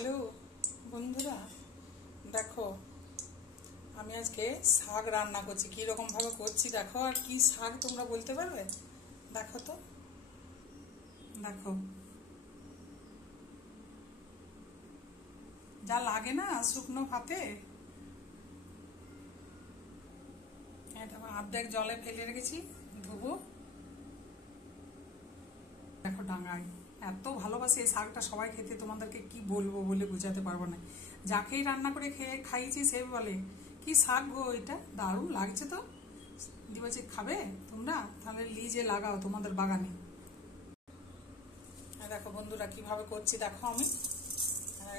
Hello বন্ধুরা, দেখো আমি আজকে শাক রান্না করছি। কীরকম ভাবে করছি দেখো। আর কি শাক তোমরা বলতে পারবে? দেখো তো, দেখো যা লাগে না শুকনো ভাতে। দেখো অর্ধেক জলে ফেলে রেখেছি, ধুবো। দেখো ডাঙায় এত ভালোবাসে এই শাকটা সবাই খেতে, তোমাদেরকে কি বলবো বলে বোঝাতে পারবো না। যাকেই রান্না করে খাইয়েছি সে বলে কি শাক গো, এটা দারুণ লাগছে তো। দি বলছে খাবে তোমরা, তাহলে লিজে লাগাও তোমাদের বাগানে। দেখো বন্ধুরা কিভাবে করছি দেখো। আমি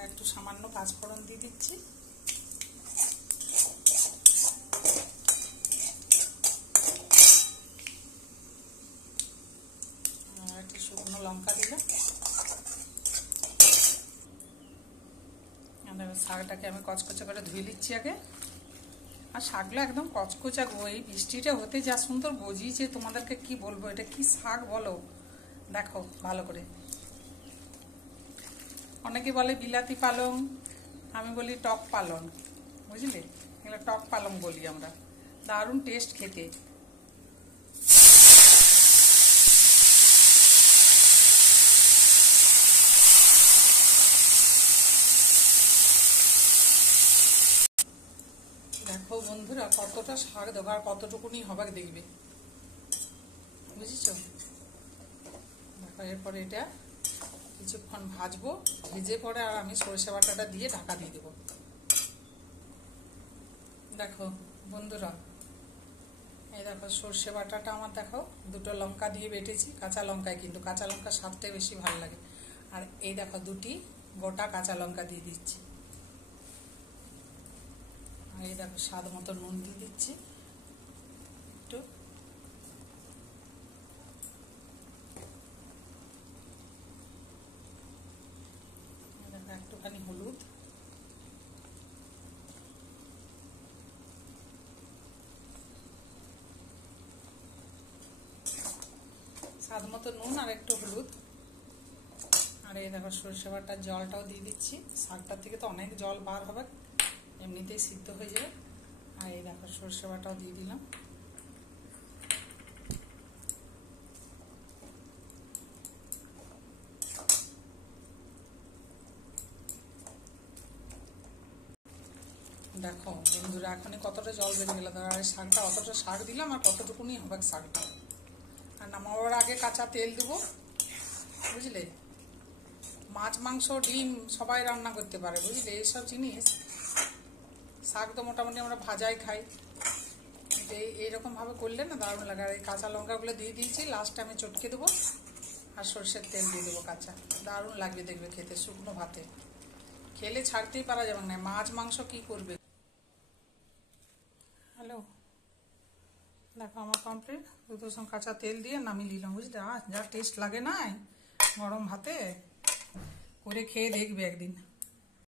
একটু সামান্য পাঁচফোড়ন দিয়ে দিচ্ছি, একটু শুকনো লঙ্কা দিলাম। শাকটাকে আমি কচকচে করে ধুয়ে নিচ্ছি আগে। আর শাকগুলো একদম কচকচা গো, এই বৃষ্টিটা হতে যা সুন্দর গজিয়েছে, তোমাদেরকে কি বলবো। এটা কি শাক বলো, দেখো ভালো করে। অনেকে বলে বিলাতি পালং, আমি বলি টক পালং, বুঝলে? এগুলো টক পালং বলি আমরা। দারুণ টেস্ট খেতে। দেখো বন্ধুরা কতটা শাক দেবো, আর কতটুকুনি হবে দেখবে, বুঝেছো? দেখো এরপরে এটা কিছুক্ষণ ভাজবো, ভেজে পরে আর আমি সরষে বাটাটা দিয়ে ঢাকা দিয়ে দেবো। দেখো বন্ধুরা, এই দেখো সর্ষে বাটাটা আমার দেখো দুটো লঙ্কা দিয়ে বেটেছি, কাঁচা লঙ্কায়, কিন্তু কাঁচা লঙ্কা স্বাদটাই বেশি ভালো লাগে। আর এই দেখো দুটি গোটা কাঁচা লঙ্কা দিয়ে দিচ্ছি। আর এই দেখো স্বাদ মতো নুন দিয়ে দিচ্ছি একটু। দেখো একটুখানি হলুদ, স্বাদ মতো নুন আর একটু হলুদ। আর এই দেখো সরষে বাটার জলটাও দিয়ে দিচ্ছি। শাকটার থেকে তো অনেক জল বার হবে, এমনিতেই সিদ্ধ হয়ে যাবে। আর এই দেখো সরষে বাটাও দিয়ে দিলাম। দেখো বন্ধুরা এখনই কতটা জল বেরিয়ে গেল। আর শাকটা অতটা শাক দিলাম, আর কতটুকুনি হবে শাকটা। আর নামাবার আগে কাঁচা তেল দেবো, বুঝলে? মাছ মাংস ডিম সবাই রান্না করতে পারে, বুঝলে? এইসব জিনিস, শাক তো মোটামুটি আমরা ভাজাই খাই, কিন্তু এইরকমভাবে করলে না দারুণ লাগে। আর এই কাঁচা লঙ্কাগুলো দিয়ে দিয়েছি, লাস্টে আমি চটকে দেবো। আর সর্ষের তেল দিয়ে দেবো কাঁচা, দারুণ লাগবে দেখবে খেতে শুকনো ভাতে। খেলে ছাড়তেই পারা যাবে না। মাছ মাংস কি করবে। হ্যালো, দেখো আমার কমপ্লিট। দুটোর সঙ্গে কাঁচা তেল দিয়ে নামিয়ে নিলাম, বুঝলে? যা টেস্ট লাগে না গরম ভাতে, করে খেয়ে দেখবে একদিন।